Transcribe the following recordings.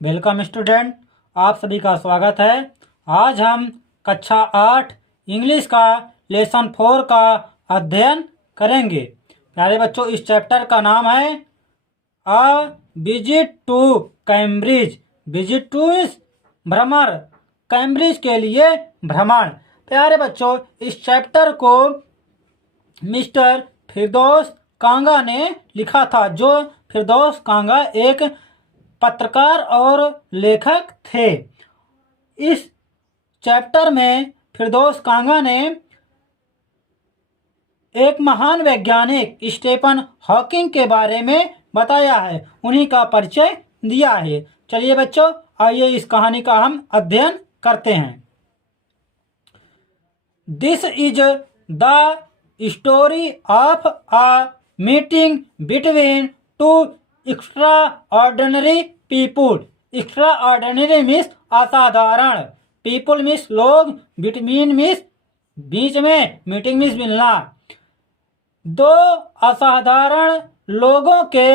Welcome student, आप सभी का स्वागत है। आज हम कक्षा 8 इंग्लिश का लेसन 4 का अध्ययन करेंगे। प्यारे बच्चों, इस चैप्टर का नाम है a visit to Cambridge. Visit to इस भ्रमण, कैम्ब्रिज के लिए भ्रमण। प्यारे बच्चों, इस चैप्टर को मिस्टर फिरदौस कांगा ने लिखा था। जो फिरदौस कांगा एक पत्रकार और लेखक थे। इस चैप्टर में फिरदौस कांगा ने एक महान वैज्ञानिक स्टीफन हॉकिंग के बारे में बताया है, उन्हीं का परिचय दिया है। चलिए बच्चों, आइए इस कहानी का हम अध्ययन करते हैं। This is the story of a meeting between two extra ordinary people. Extra ordinary means असाधारण, पीपुल मीन्स लोग, बिटवीन मीन्स बीच में, मीटिंग मीन्स मिलना। दो असाधारण लोगों के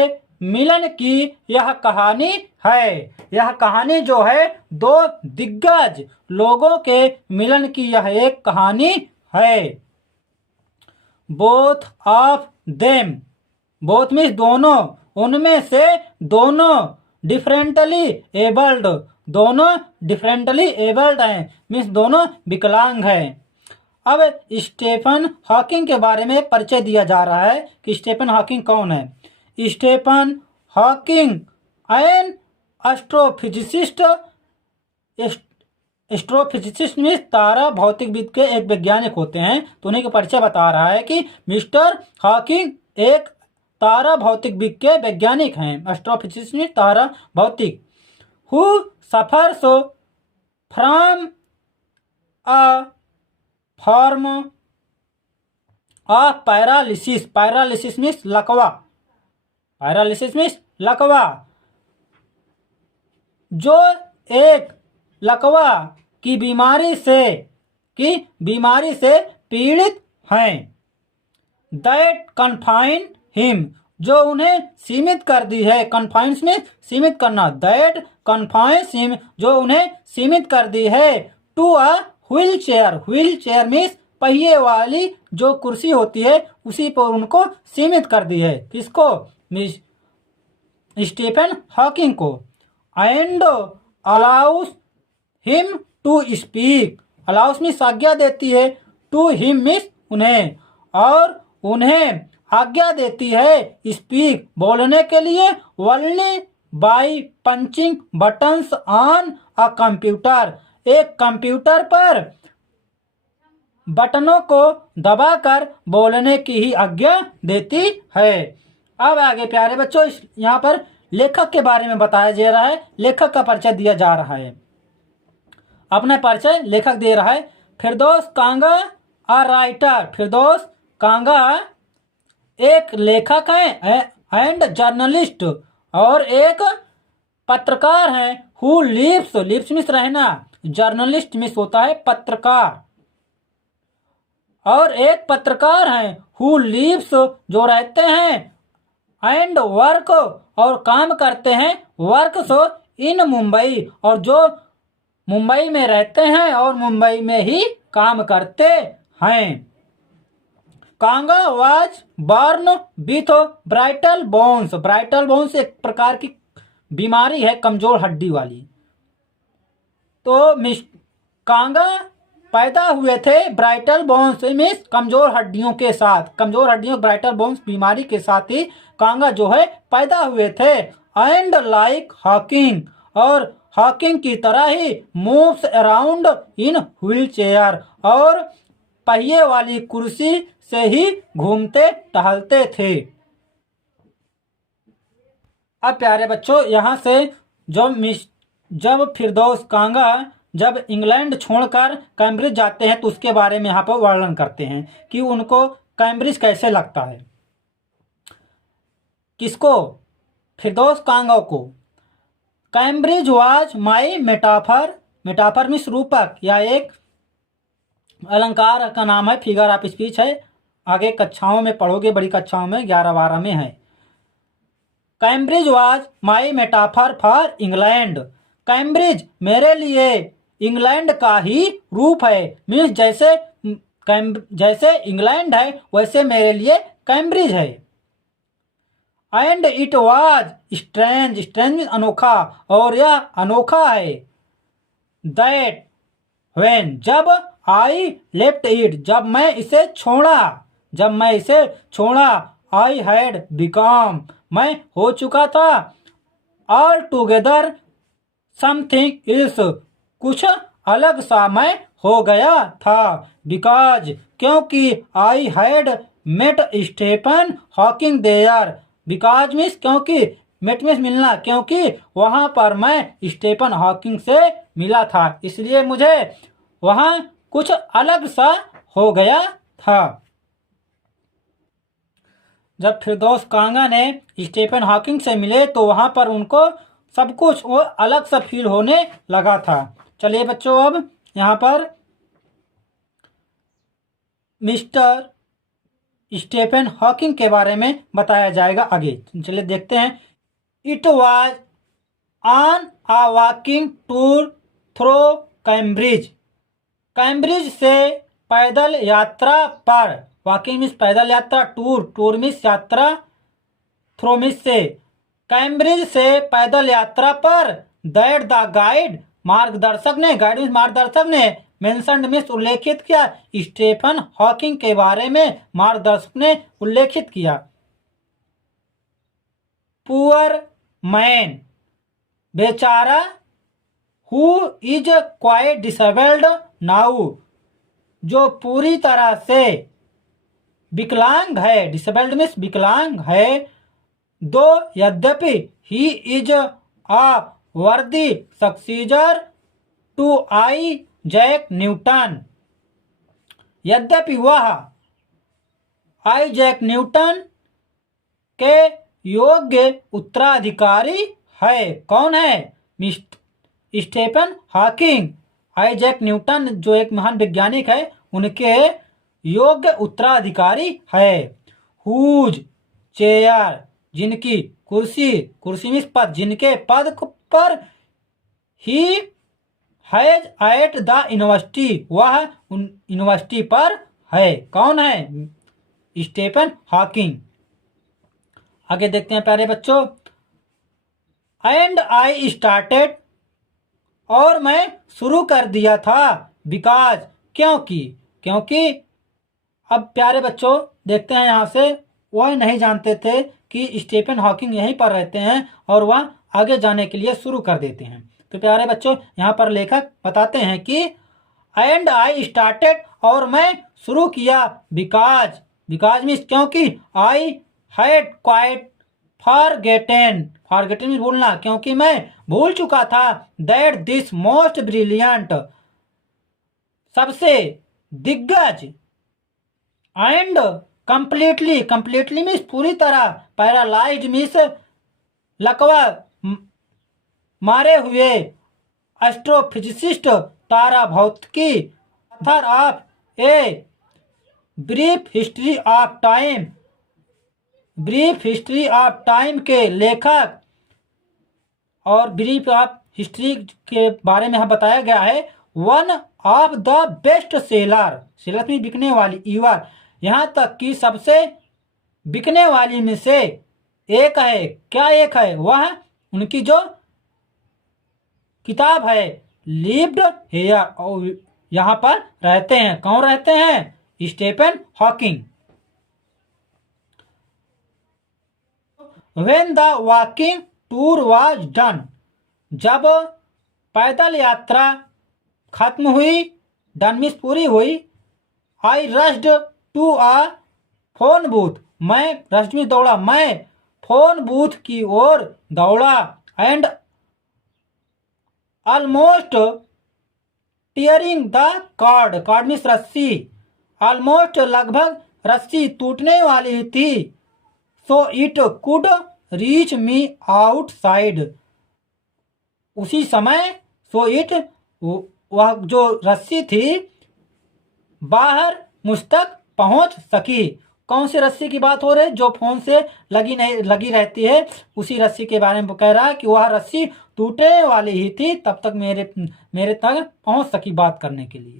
मिलन की यह कहानी है। यह कहानी जो है दो दिग्गज लोगों के मिलन की यह एक कहानी है। Both of them, both means दोनों, उनमें से दोनों, डिफरेंटली एबल्ड, दोनों डिफरेंटली एबल्ड हैं, मीन्स दोनों विकलांग हैं। अब स्टीफन हॉकिंग के बारे में परिचय दिया जा रहा है कि स्टीफन हॉकिंग कौन है। Stephen Hawking an astrophysicist. Astrophysicist में तारा भौतिकविद के एक वैज्ञानिक होते हैं, तो उन्हीं का परिचय बता रहा है कि मिस्टर हॉकिंग एक तारा भौतिकविद के वैज्ञानिक हैं। एस्ट्रोफिजिसिस्ट में तारा भौतिक। Who suffers from a form of paralysis. Paralysis means लकवा, पैरालिसिस मीन्स लकवा, जो एक लकवा की बीमारी से पीड़ित हैं। दैट कन्फाइन हिम, जो उन्हें सीमित कर दी है। कन्फाइंस में सीमित करना। दैट कन्फाइंस हिम, जो उन्हें सीमित कर दी है। To a wheelchair. Wheelchair means पहिए वाली जो कुर्सी होती है, उसी पर उनको सीमित कर दी है। किसको? मिस स्टीफन हॉकिंग को। And allows him to speak. Allows means आज्ञा देती है, टू हिम मीन्स उन्हें, और उन्हें आज्ञा देती है स्पीक बोलने के लिए। Only by punching buttons on a computer. एक कंप्यूटर पर बटनों को दबाकर बोलने की ही आज्ञा देती है। अब आगे प्यारे बच्चों, यहाँ पर लेखक के बारे में बताया जा रहा है, लेखक का परिचय दिया जा रहा है। अपना परिचय लेखक दे रहा है। फिरदौस कांगा अ राइटर। फिरदौस कांगा एक लेखक हैं एंड जर्नलिस्ट, और एक पत्रकार हैं। हु लिव्स, लिव्स मीन्स रहना, जर्नलिस्ट मीन्स होता है पत्रकार, और एक पत्रकार हैं। हु लिव्स, जो रहते हैं, एंड वर्क, और काम करते हैं, वर्क सो इन मुंबई, और जो मुंबई में रहते हैं और मुंबई में ही काम करते हैं। Kanga was born with brittle bones. Brittle bones एक प्रकार की बीमारी है, कमजोर हड्डी वाली। तो कांगा पैदा हुए थे ब्राइटल बोन्स मीन्स कमजोर हड्डियों के साथ, कमजोर हड्डियों ब्राइटल बोन्स बीमारी के साथ ही कांगा जो है पैदा हुए थे। एंड लाइक हॉकिंग, और हॉकिंग की तरह he moves around in wheel chair, और पहिए वाली कुर्सी से ही घूमते टहलते थे। अब प्यारे बच्चों, यहाँ से जब फिरदौस कांगा जब इंग्लैंड छोड़कर कैम्ब्रिज जाते हैं, तो उसके बारे में यहाँ पर वर्णन करते हैं कि उनको कैम्ब्रिज कैसे लगता है। किसको? फिरदौस कांगा को। Cambridge was my metaphor. Metaphor means रूपक, या एक अलंकार का नाम है, फिगर ऑफ स्पीच है। आगे कक्षाओं में पढ़ोगे, बड़ी कक्षाओं में 11-12 में है। Cambridge was my metaphor for England. Cambridge मेरे लिए इंग्लैंड का ही रूप है। मीन्स जैसे इंग्लैंड है वैसे मेरे लिए कैम्ब्रिज है। And it was strange, strange means अनोखा, और यह अनोखा है। दैट व्हेन, जब आई लेफ्ट इट, जब मैं इसे छोड़ा, आई हैड बिकम, मैं हो चुका था, ऑल टुगेदर समथिंग इल्स, कुछ अलग सा मैं हो गया था। बिकॉज, क्योंकि I had met Stephen Hawking there. Because means क्योंकि, मेट मीन्स मिलना, क्योंकि वहां पर मैं स्टीफन हॉकिंग से मिला था, इसलिए मुझे वहां कुछ अलग सा हो गया था। जब फिरदौस कांगा ने स्टीफन हॉकिंग से मिले तो वहां पर उनको सब कुछ वो अलग सा फील होने लगा था। चलिए बच्चों, अब यहाँ पर मिस्टर स्टीफन हॉकिंग के बारे में बताया जाएगा आगे। चलिए देखते हैं। It was on a walking tour through Cambridge, Cambridge से पैदल यात्रा पर, वॉकिंग मीन्स पैदल यात्रा, टूर मीन्स यात्रा, थ्रू मीन्स से, कैम्ब्रिज से पैदल यात्रा पर, दैट द गाइड, मार्गदर्शक ने, गाइड मीन्स मार्गदर्शक ने, मेंशन्ड मीन्स उल्लेखित किया, स्टीफन हॉकिंग के बारे में मार्गदर्शक ने उल्लेखित किया। पुअर मैन, बेचारा, who is quite disabled now, जो पूरी तरह से विकलांग है, डिसेबल्ड मीन्स विकलांग है, दो यद्यपि, ही इज अ वर्दी सक्सीजर टू आई जैक न्यूटन, यद्यपि वह आई जैक न्यूटन के योग्य उत्तराधिकारी है। कौन है? स्टीफन हॉकिंग, आई जैक न्यूटन जो एक महान वैज्ञानिक है उनके योग्य उत्तराधिकारी है। हुज चेयर, जिनकी कुर्सी, कुर्सी मीन्स पद, जिनके पद पर, he has at the university, वह यूनिवर्सिटी पर है। कौन है? Stephen Hawking. आगे देखते हैं प्यारे बच्चों। एंड आई स्टार्टेड, और मैं शुरू कर दिया था, बिकॉज, क्योंकि अब प्यारे बच्चों देखते हैं यहाँ से, वह नहीं जानते थे कि स्टीफन हॉकिंग यहीं पर रहते हैं और वह आगे जाने के लिए शुरू कर देते हैं। तो प्यारे बच्चों यहाँ पर लेखक बताते हैं कि एंड आई स्टार्टेड, और मैं शुरू किया, बिकॉज मीन्स क्योंकि, I had quite forgotten means भूलना, क्योंकि मैं भूल चुका था, दैट दिस मोस्ट ब्रिलियंट, सबसे दिग्गज, एंड कंप्लीटली मीन्स पूरी तरह, पैरालाइज्ड मीन्स लकवा मारे हुए, एस्ट्रोफिजिसिस्ट तारा भौतिकी, author of a brief history of time, brief history of time के लेखक, और ब्रीफ ऑफ हिस्ट्री के बारे में बताया गया है, one of the best seller में बिकने वाली, ईवर, यहाँ तक कि सबसे बिकने वाली में से एक है। क्या एक है? वह उनकी जो किताब है लिव्ड हेयर, और यहाँ पर रहते हैं। कौन रहते हैं? Stephen Hawking. When the walking tour was done, जब पैदल यात्रा खत्म हुई, डन मीन्स पूरी हुई, I rushed to a phone booth, मैं रश्ड मीन्स दौड़ा, मैं फोन बूथ की ओर दौड़ा, and almost tearing the cord means रस्सी, ऑलमोस्ट लगभग रस्सी टूटने वाली थी, so it could reach me outside, उसी समय सो इट, वह जो रस्सी थी बाहर मुझ तक पहुंच सकी। कौन सी रस्सी की बात हो रही है? जो फोन से लगी रहती है, उसी रस्सी के बारे में वो कह रहा है कि वह रस्सी टूटने वाली ही थी, तब तक मेरे तक पहुंच सकी बात करने के लिए।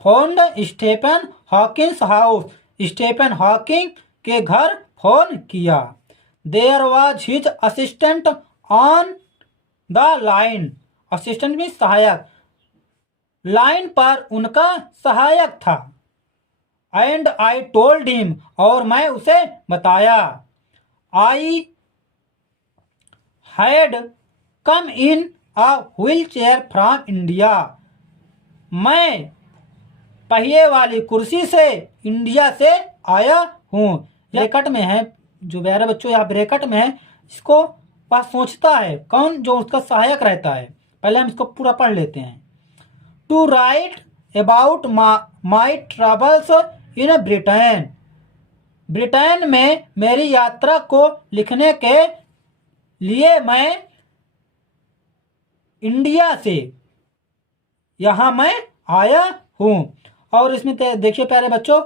Phone Stephen Hawking's house, Stephen Hawking के घर फोन किया। There was his assistant on the line, assistant में सहायक, लाइन पर उनका सहायक था। एंड आई टोल्ड हिम, और मैं उसे बताया। I had come in a wheel chair from India, मैं पहिए वाली कुर्सी से इंडिया से आया हूँ। ब्रैकेट में है, जो प्यारे बच्चों यहाँ ब्रैकेट में है, इसको वह सोचता है, कौन? जो उसका सहायक रहता है। पहले हम इसको पूरा पढ़ लेते हैं। To write about my travels in Britain, Britain में मेरी यात्रा को लिखने के लिए मैं इंडिया से यहाँ मैं आया हूँ। और इसमें देखिए प्यारे बच्चों,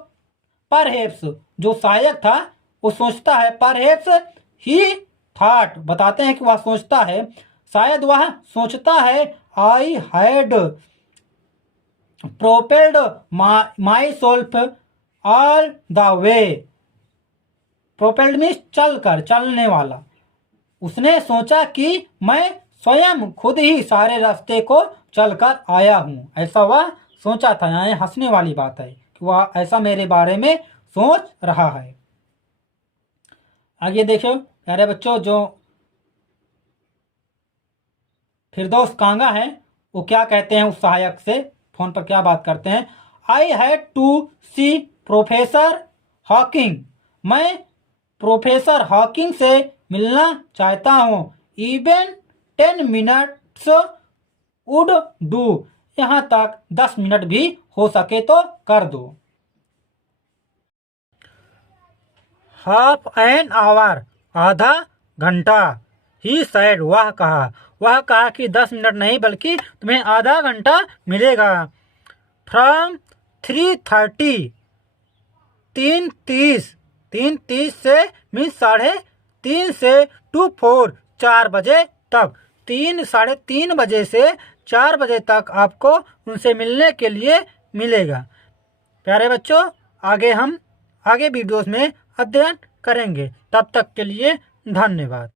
परहैप्स, जो सहायक था वो सोचता है, परहैप्स ही थॉट, बताते हैं कि वह सोचता है, शायद वह सोचता है, I had propelled my self all the way, propelled means चलकर, चलने वाला। उसने सोचा कि मैं स्वयं खुद ही सारे रास्ते को चलकर आया हूँ, ऐसा वह सोचा था। यहाँ हंसने वाली बात है कि वह ऐसा मेरे बारे में सोच रहा है। आगे देखो प्यारे बच्चों, जो फिरदौस कांगा है वो क्या कहते हैं उस सहायक से, फोन पर क्या बात करते हैं। I had to see Professor Hawking, मैं प्रोफेसर हॉकिंग से मिलना चाहता हूँ। इवन 10 मिनट्स वुड डू, यहाँ तक 10 मिनट भी हो सके तो कर दो। हाफ एन आवर, आधा घंटा। ही सैड, वह कहा कि 10 मिनट नहीं बल्कि तुम्हें आधा घंटा मिलेगा। फ्रॉम 3:30, 3:30 से मीन्स 3:30 से टू 4, 4 बजे तक, 3-3:30 बजे से 4 बजे तक आपको उनसे मिलने के लिए मिलेगा। प्यारे बच्चों, आगे वीडियोस में अध्ययन करेंगे। तब तक के लिए धन्यवाद।